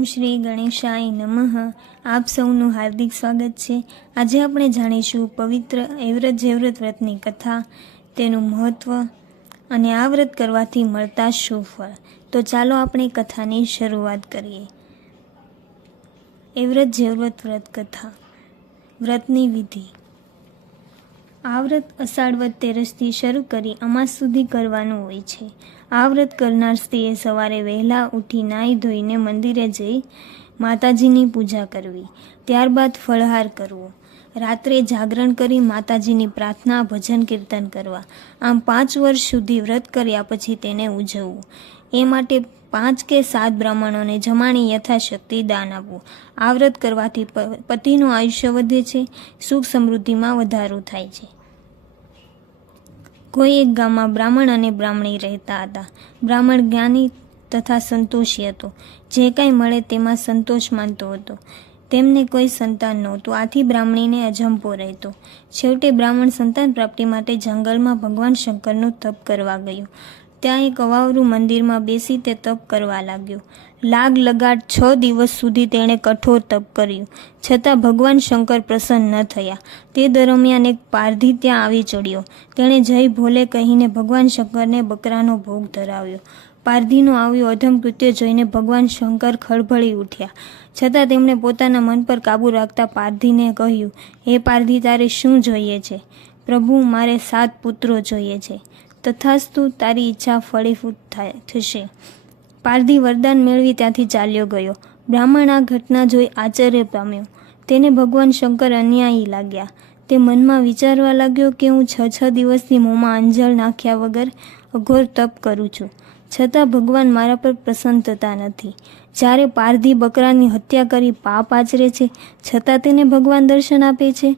ઓમ શ્રી ગણેશાય નમઃ. આપ સૌનું હાર્દિક સ્વાગત છે. આજે આપણે જાણીશું પવિત્ર એવ્રત જેવ્રત વ્રતની કથા, તેનું મહત્ત્વ અને આ વ્રત કરવાથી મળતા શુભ ફળ. તો ચાલો આપણે કથાની શરૂઆત કરીએ. એવ્રત જેવ્રત વ્રત કથા. વ્રતની વિધિ. આ વ્રત અષાઢ વદ તેરસથી શરૂ કરી અમાસ સુધી કરવાનું હોય છે. આ વ્રત કરનાર સ્ત્રીએ સવારે વહેલા ઉઠી નાહી ધોઈને મંદિરે જઈ માતાજીની પૂજા કરવી, ત્યારબાદ ફળહાર કરવો, રાત્રે જાગરણ કરી માતાજીની પ્રાર્થના ભજન કીર્તન કરવા. આમ 5 વર્ષ સુધી વ્રત કર્યા પછી તેને ઉજવવું. એ માટે 5 કે 7 બ્રાહ્મણોને જમાડી યથાશક્તિ દાન આપવું. આ વ્રત કરવાથી પતિનું આયુષ્ય વધે છે, સુખ સમૃદ્ધિમાં વધારો થાય છે. કોઈ એક ગામમાં બ્રાહ્મણ અને બ્રાહ્મણી રહેતા હતા. બ્રાહ્મણ જ્ઞાની તથા સંતોષી હતો. જે કાંઈ મળે તેમાં સંતોષ માનતો હતો. તેમને કોઈ સંતાન નહોતું, આથી બ્રાહ્મણીને અજંપો રહેતો. છેવટે બ્રાહ્મણ સંતાન પ્રાપ્તિ માટે જંગલમાં ભગવાન શંકરનું તપ કરવા ગયો. ત્યાં એક અવાવરું મંદિરમાં બેસી તે તપ કરવા લાગ્યો. લાગ લગાડ 6 દિવસ સુધી તેણે કઠોર તપ કર્યું, છતાં ભગવાન શંકર પ્રસન્ન ન થયા. તે દરમિયાન એક પારધી ત્યાં આવી ચડ્યો. તેણે જય ભોલે કહીને ભગવાન શંકરને બકરાનો ભોગ ધરાવ્યો. પારધીનું આવ્યું અધમ કૃત્ય જોઈને ભગવાન શંકર ખળભળી ઉઠ્યા. છતાં તેમણે પોતાના મન પર કાબૂ રાખતા પારધીને કહ્યું, હે પારધી, તારે શું જોઈએ છે? પ્રભુ, મારે 7 પુત્રો જોઈએ છે. તથાસ્તુ, તારી ઈચ્છા ફળીભૂત થશે. પારધી વરદાન મેળવી ત્યાંથી ચાલ્યો ગયો. બ્રાહ્મણ આ ઘટના જોઈ આશ્ચર્ય પામ્યો. તેને ભગવાન શંકર અન્યાયી લાગ્યા. તે મનમાં વિચારવા લાગ્યો કે હું 6 દિવસથી મોંમાં અંજળ નાખ્યા વગર અઘોર તપ કરું છું, છતાં ભગવાન મારા પર પ્રસન્ન થતા નથી. જ્યારે પારધી બકરાની હત્યા કરી પાપ આચરે છે, છતાં તેને ભગવાન દર્શન આપે છે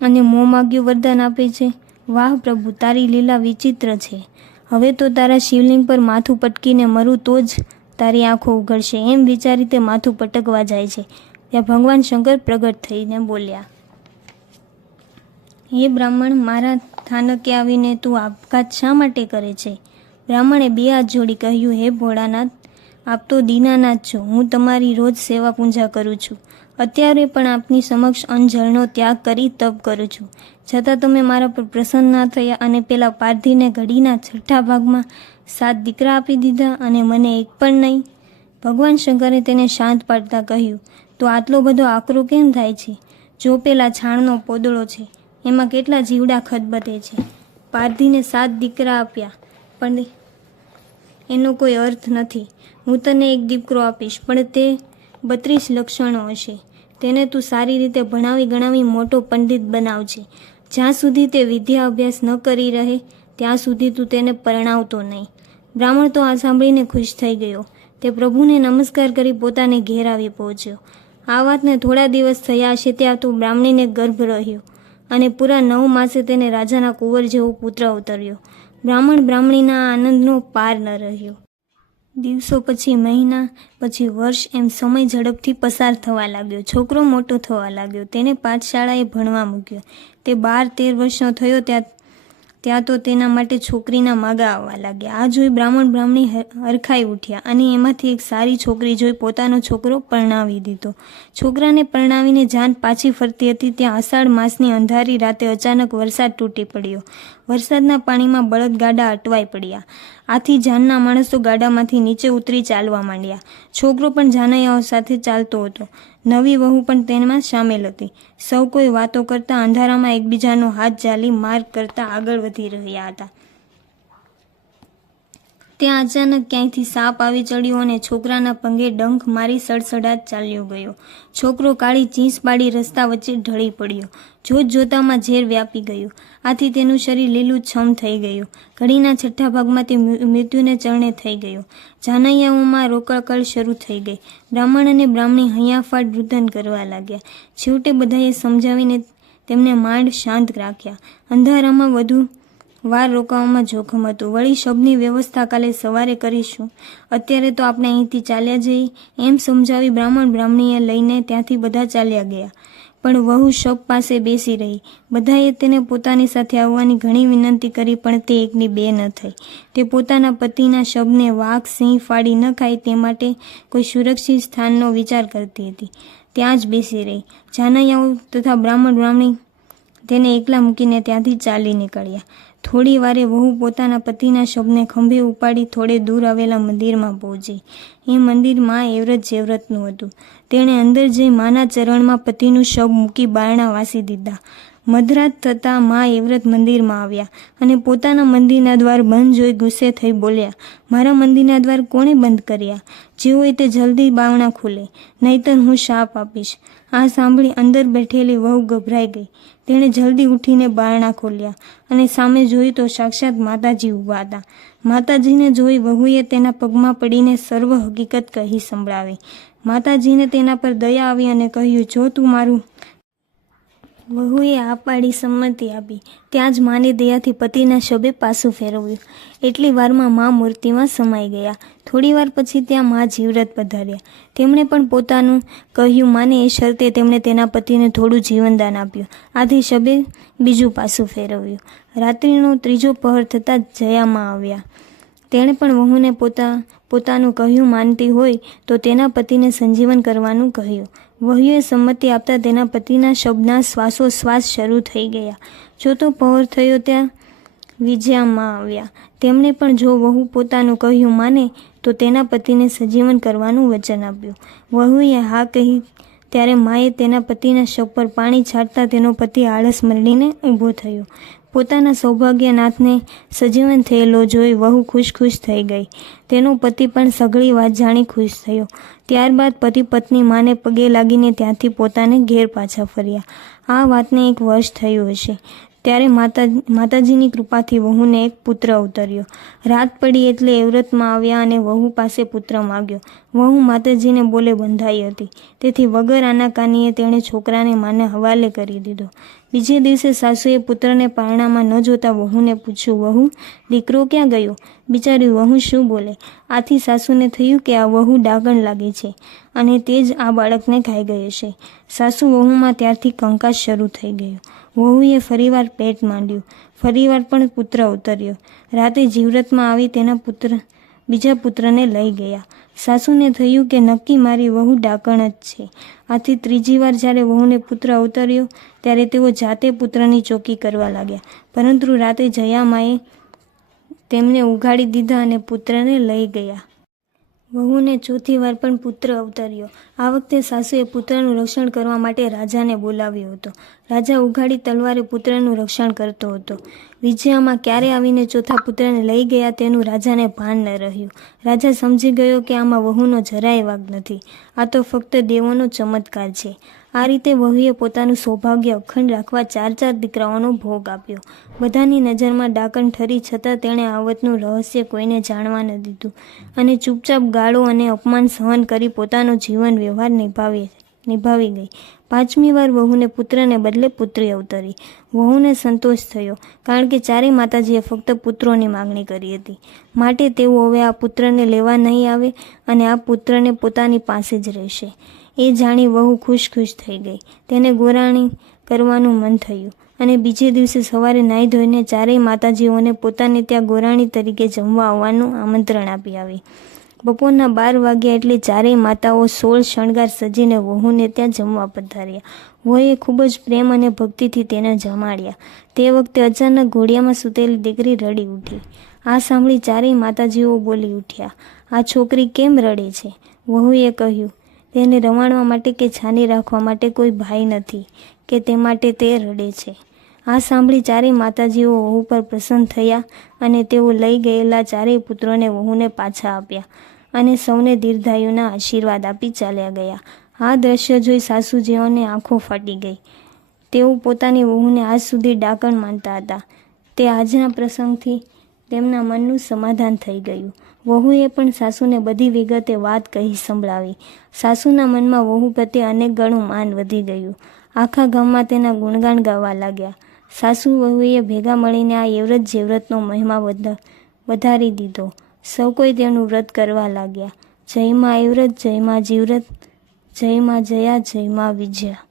અને મોં માગ્યું વરદાન આપે છે. વાહ પ્રભુ, તારી લીલા વિચિત્ર છે. હવે તો તારા શિવલિંગ પર માથું પટકીને મરું તો જ તારી આંખો ઉઘડશે. એમ વિચારી તે માથું પટકવા જાય છે, ત્યાં ભગવાન શંકર પ્રગટ થઈને બોલ્યા, હે બ્રાહ્મણ, મારા સ્થાનકે આવીને તું આપઘાત શા માટે કરે છે? બ્રાહ્મણે 2 હાથ જોડી કહ્યું, હે ભોળાનાથ, આપ તો દીનાનાથ છો. હું તમારી રોજ સેવા પૂજા કરું છું. અત્યારે પણ આપની સમક્ષ અંજળનો ત્યાગ કરી તપ કરું છું, છતાં તમે મારા પર પ્રસન્ન ના થયા અને પેલા પારધીને ઘડીના 6ઠા ભાગમાં 7 દીકરા આપી દીધા અને મને એક પણ નહીં. ભગવાન શંકરે તેને શાંત પાડતા કહ્યું, તો આટલો બધો આકરો કેમ થાય છે? જો પેલા છાણનો પોદળો છે, એમાં કેટલા જીવડા ખદબદે છે. પારધીને 7 દીકરા આપ્યા પણ એનો કોઈ અર્થ નથી. હું તને એક દીકરો આપીશ, પણ તે 32 લક્ષણો હશે. તેને તું સારી રીતે ભણાવી ગણાવી મોટો પંડિત બનાવજે. જ્યાં સુધી તે વિદ્યા અભ્યાસ ન કરી રહે ત્યાં સુધી તું તેને પરણાવતો નહીં. બ્રાહ્મણ તો આ સાંભળીને ખુશ થઈ ગયો. તે પ્રભુને નમસ્કાર કરી પોતાને ઘેર આવી પહોંચ્યો. આ વાતને થોડા દિવસ થયા હશે ત્યાં તો બ્રાહ્મણીને ગર્ભ રહ્યો અને પૂરા 9 માસે તેને રાજાના કુંવર જેવો પુત્ર અવતર્યો. બ્રાહ્મણ બ્રાહ્મણીના આનંદનો પાર ન રહ્યો. દિવસો પછી મહિના, પછી વર્ષ, એમ સમય ઝડપથી પસાર થવા લાગ્યો. છોકરો મોટો થવા લાગ્યો. તેને પાઠશાળાએ ભણવા મૂક્યો. તે 12-13 વર્ષનો થયો ત્યાં તો તેના માટે છોકરીના માગા આવવા લાગ્યા. આ જોઈ બ્રાહ્મણ બ્રાહ્મણી હરખાઈ ઉઠ્યા અને એમાંથી એક સારી છોકરી જોઈ પોતાનો છોકરો પરણાવી દીધો. છોકરાને પરણાવીને જાન પાછી ફરતી હતી ત્યાં અષાઢ માસની અંધારી રાતે અચાનક વરસાદ તૂટી પડ્યો. વરસાદના પાણીમાં બળદગાડા અટવાઈ પડ્યા. આથી જાનના માણસો ગાડામાંથી નીચે ઉતરી ચાલવા માંડ્યા. છોકરો પણ જાનૈયાઓ સાથે ચાલતો હતો. નવી વહુ પણ તેમાં સામેલ હતી. સૌ કોઈ વાતો કરતા અંધારામાં એકબીજાનો હાથ ઝાલી માર્ગ કરતા આગળ વધી રહ્યા હતા. ત્યાં અચાનક ક્યાંયથી સાપ આવી ચડ્યો અને છોકરાના પગે ડંખ મારી સડસડાટ ચાલ્યો ગયો. છોકરો કાળી ચીંચ પાડી રસ્તા વચ્ચે ઢળી પડ્યો. જોત જોતામાં ઝેર વ્યાપી ગયું. આથી તેનું શરીર લીલું છમ થઈ ગયું. ઘડીના 6ઠા ભાગમાં તે મૃત્યુને ચરણે થઈ ગયો. જાનૈયાઓમાં રોકડકળ શરૂ થઈ ગઈ. બ્રાહ્મણ અને બ્રાહ્મણી હૈયાફાટ રુદન કરવા લાગ્યા. છેવટે બધાએ સમજાવીને તેમને માંડ શાંત રાખ્યા. અંધારામાં વધુ વાર રોકાવામાં જોખમ હતું. વળી શબની વ્યવસ્થા કાલે સવારે કરીશું. અત્યારે તો આપણે અહીંથી ચાલ્યા જઈએ. એમ સમજાવી બ્રાહ્મણ બ્રાહ્મણીએ લઈને ત્યાંથી બધા ચાલ્યા ગયા. પણ વહુ શબ પાસે બેસી રહી. બધાએ તેને પોતાની સાથે આવવાની ઘણી વિનંતી કરી, પણ તે એકની બે ન થઈ. તે પોતાના પતિના શબને વાઘ સિંહ ફાડી ન ખાય તે માટે કોઈ સુરક્ષિત સ્થાનનો વિચાર કરતી હતી. ત્યાં જ બેસી રહી. જાનૈયાઓ તથા બ્રાહ્મણી તેને એકલા મૂકીને ત્યાંથી ચાલી નીકળ્યા. થોડી વારે વહુ પોતાના પતિના શબને ખંભે ઉપાડી થોડે દૂર આવેલા મંદિરમાં પહોંચી. એ મંદિર મા એવ્રત જેવ્રતનું હતું. તેણે અંદર જઈ માના ચરણમાં પતિનું શબ મૂકી બારણા વાસી દીધા. મધરાત થતાં મા એવ્રત મંદિરમાં આવ્યા અને પોતાના મંદિરના દ્વાર બંધ જોઈ ગુસ્સે થઈ બોલ્યા, મારા મંદિરના દ્વાર કોણે બંધ કર્યા? જે હોય તે જલ્દી બારણા ખોલે, નહીતર હું શાપ આપીશ. આ સાંભળી અંદર બેઠેલી વહુ ગભરાઈ ગઈ. તેણે જલ્દી ઉઠીને બારણા ખોલ્યા અને સામે જોયું તો સાક્ષાત માતાજી ઊભા હતા. માતાજીને જોઈ વહુએ તેના પગમાં પડીને સર્વ હકીકત કહી સંભળાવી. માતાજીને તેના પર દયા આવી અને કહ્યું, જો તું મારું. વહુએ આ પાડી સંમતિ આપી. ત્યાં જ માની દયાથી પતિના શબે પાછું ફેરવ્યું. એટલી વારમાં મા મૂર્તિમાં સમાઈ ગયા. થોડી વાર પછી ત્યાં મા જીવ્રત પધાર્યા. તેમણે પણ પોતાનું કહ્યું. માને એ શરતે તેમણે તેના પતિને થોડું જીવનદાન આપ્યું. આથી શબે બીજું પાછું ફેરવ્યું. રાત્રિનો ત્રીજો પહર થતાં જયામાં આવ્યા. તેણે પણ વહુને પોતાનું કહ્યું માનતી હોય તો તેના પતિને સંજીવન કરવાનું કહ્યું. વહુએ સંમતિ આપતા તેના પતિના શબના શ્વાસોશ્વાસ શરૂ થઈ ગયા. ચોથો પહોર થયો ત્યાં વિજયામાં આવ્યા. તેમણે પણ જો વહુ પોતાનું કહ્યું માને તો તેના પતિને સજીવન કરવાનું વચન આપ્યું. વહુએ હા કહી ત્યારે માએ તેના પતિના શબ પર પાણી છાંટતા તેનો પતિ આળસ મરડીને ઊભો થયો. પોતાના સૌભાગ્યનાથને સજીવન થયેલો જોઈ વહુ ખુશ થઈ ગઈ. તેનો પતિ પણ સઘળી વાત જાણી ખુશ થયો. ત્યારબાદ પતિ પત્ની માને પગે લાગીને ત્યાંથી પોતાને ઘેર પાછા ફર્યા. આ વાતને 1 વર્ષ થયું હશે. ત્યારે માતાજીની કૃપાથી વહુને એક પુત્ર અવતર્યો. રાત પડી એટલે એવ્રતમાં આવ્યા અને વહુ પાસે પુત્ર માગ્યો. વહુ માતાજીને બોલે બંધાઈ હતી. તેથી વગર આનાકાનીએ તેણે છોકરાને માને હવાલે કરી દીધો. બીજે દિવસે સાસુએ પુત્રને પારણામાં ન જોતા વહુને પૂછ્યું, વહુ, દીકરો ક્યાં ગયો? બિચારી વહુ શું બોલે? આથી સાસુને થયું કે આ વહુ ડાગણ લાગે છે અને તે જ આ બાળકને ખાઈ ગયો છે. સાસુ વહુમાં ત્યારથી કંકાસ શરૂ થઈ ગયો. વહુએ ફરીવાર પેટ માંડ્યું. ફરીવાર પણ પુત્ર અવતર્યો. રાતે જીવ્રતમાં આવી તેના બીજા પુત્રને લઈ ગયા. સાસુને થયું કે નક્કી મારી વહુ ડાકણ જ છે. આથી ત્રીજી વાર જ્યારે વહુને પુત્ર અવતર્યો ત્યારે તેઓ જાતે પુત્રની ચોકી કરવા લાગ્યા. પરંતુ રાતે જયામાએ તેમને ઉઘાડી દીધા અને પુત્રને લઈ ગયા. વહુને ચોથી વાર પણ પુત્ર અવતર્યો. આ વખતે સાસુએ પુત્રનું રક્ષણ કરવા માટે રાજાને બોલાવ્યો હતો. રાજા ઉઘાડી તલવારે પુત્રનું રક્ષણ કરતો હતો. વિજયામાં ક્યારે આવીને ચોથા પુત્રને લઈ ગયા તેનું રાજાને ભાન ન રહ્યું. રાજા સમજી ગયો કે આમાં વહુનો જરાય વાગ નથી. આ તો ફક્ત દેવોનો ચમત્કાર છે. આ રીતે વહુએ પોતાનું સૌભાગ્ય અખંડ રાખવા 4 દીકરાઓનો ભોગ આપ્યો. બધાની નજરમાં ડાકણ ઠરી છતાં તેણે આવતનું રહસ્ય કોઈને જાણવા ન દીધું અને ચૂપચાપ ગાળો અને અપમાન સહન કરી પોતાનો જીવન વ્યવહાર નિભાવી ગઈ. 5મી વાર વહુને પુત્રને બદલે પુત્રી અવતરી. વહુને સંતોષ થયો, કારણ કે 4 માતાજીએ ફક્ત પુત્રોની માગણી કરી હતી. માટે તેઓ હવે આ પુત્રને લેવા નહીં આવે અને આ પુત્રને પોતાની પાસે જ રહેશે. એ જાણી વહુ ખુશ થઈ ગઈ. તેને ગોરાણી કરવાનું મન થયું અને બીજે દિવસે સવારે નાહી ધોઈને 4 માતાજીઓને પોતાને ત્યાં ગોરાણી તરીકે જમવા આવવાનું આમંત્રણ આપી આવી. બપોરના 12 વાગ્યા એટલે 4 માતાઓ 16 શણગાર સજીને વહુને ત્યાં જમવા પધાર્યા. વહુએ ખૂબ જ પ્રેમ અને ભક્તિથી તેને જમાડ્યા. તે વખતે અચાનક ઘોડિયામાં સૂતેલી દીકરી રડી ઉઠી. આ સાંભળી 4 માતાજીઓ બોલી ઉઠ્યા, આ છોકરી કેમ રડે છે? વહુએ કહ્યું, તેને રમાડવા માટે કે છાની રાખવા માટે કોઈ ભાઈ નથી કે તે માટે તે રડે છે. આ સાંભળી 4 માતાજીઓ વહુ પર પ્રસન્ન થયા અને તેઓ લઈ ગયેલા 4 પુત્રોને વહુને પાછા આપ્યા અને સૌને દીર્ઘાયુના આશીર્વાદ આપી ચાલ્યા ગયા. આ દ્રશ્ય જોઈ સાસુજીઓને આંખો ફાટી ગઈ. તેઓ પોતાની વહુને આજ સુધી ડાકણ માનતા હતા. તે આજના પ્રસંગથી તેમના મનનું સમાધાન થઈ ગયું. વહુએ પણ સાસુને બધી વિગતે વાત કહી સંભળાવી. સાસુના મનમાં વહુ પ્રત્યે અનેક ગણું માન વધી ગયું. આખા ગામમાં તેના ગુણગાન ગાવા લાગ્યા. સાસુ વહુએ ભેગા મળીને આ એવ્રત જેવ્રતનો મહિમા વધારી દીધો. સૌ કોઈ તેનું વ્રત કરવા લાગ્યા. જય માં એવ્રત, જય માં જીવ્રત, જય માં જયા, જય માં વિજયા.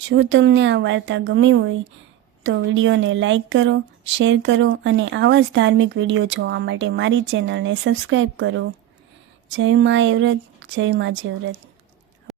જો તમને આ વાર્તા ગમી હોય તો વિડીયોને લાઈક કરો, શેર કરો અને આવા જ ધાર્મિક વિડીયો જોવા માટે મારી ચેનલને સબસ્ક્રાઈબ કરો. જય મા એવ્રત, જય મા જેવ્રત.